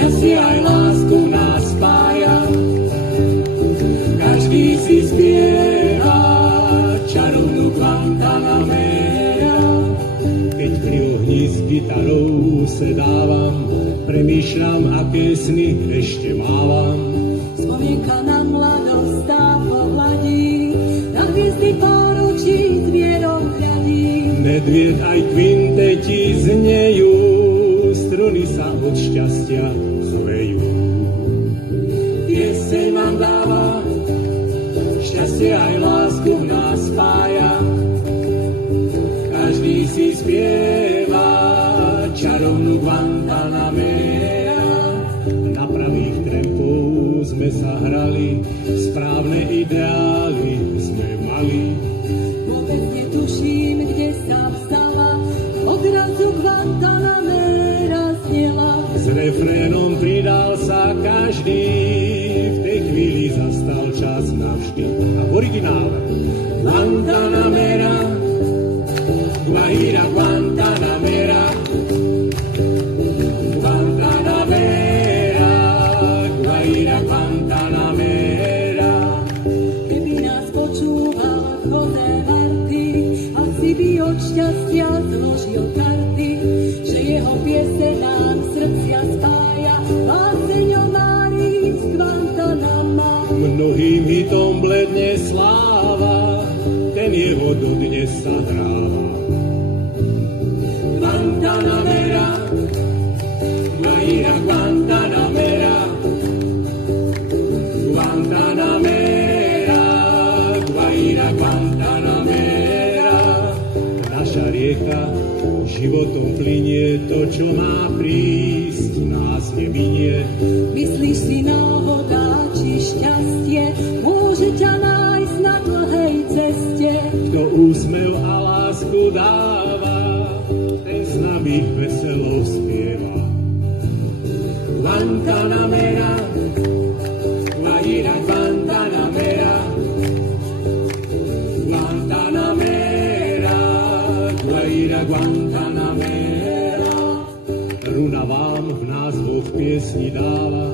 šťastie aj lásku nás spája. Každý si spieva čarovnú Guantanamera. Keď pri ohni s gitarou sedávam, premýšľam, aké sny ešte mávam. Spomienka na mladosť stávo hladí, na hviezdy poručí s vierou hľadí. Medvied aj kvinteti znejú, struny sa od šťastia zvejú. Pieseň nám dáva, šťastie aj lásku v nás spája. Každý si spieva čarovnú Guantanamera. Na pravých trampov sme sa hrali, správne ideály sme mali. Vôbec netuším, kde sa vstala, odrazu Guantanamera znela. S refrénom pridal sa každý, v tej chvíli zastal čas navždy. A v originále Guantanamera, Guajira Guantanamera, Guantanamera, Guajira Guantanamera. Keby nás počúval Jose Marti, asi by od šťastia zložil karty, že jeho piese nám srdcia spája. Báseň o Márii z Guantanama. Mnohým hitom bledne sláva, ten jeho dodnes sa hráva. Guantanamera, Guajira Guantanamera, Guantanamera, Guajira Guantanamera. Naša rieka životom plynie, to, čo má prísť, nás neminie. Myslíš si náhoda, či šťastie môže ťa nájsť na dlhej ceste? Kto úsmev a lásku dáva, ten s nami veselo spieva. Guantanamera, Guajira Guantanamera, Guantanamera, Guajira Guantanamera. Runa vám v názvoch piesni dáva,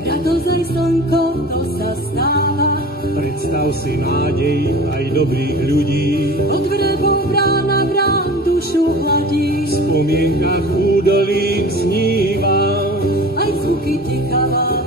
Radosť aj slnko, to sa stáva. predstav si nádej aj dobrých ľudí. Od vrebov brána brán dušu hladí, V spomienkach údolím snívam, aj zvuky ticha vám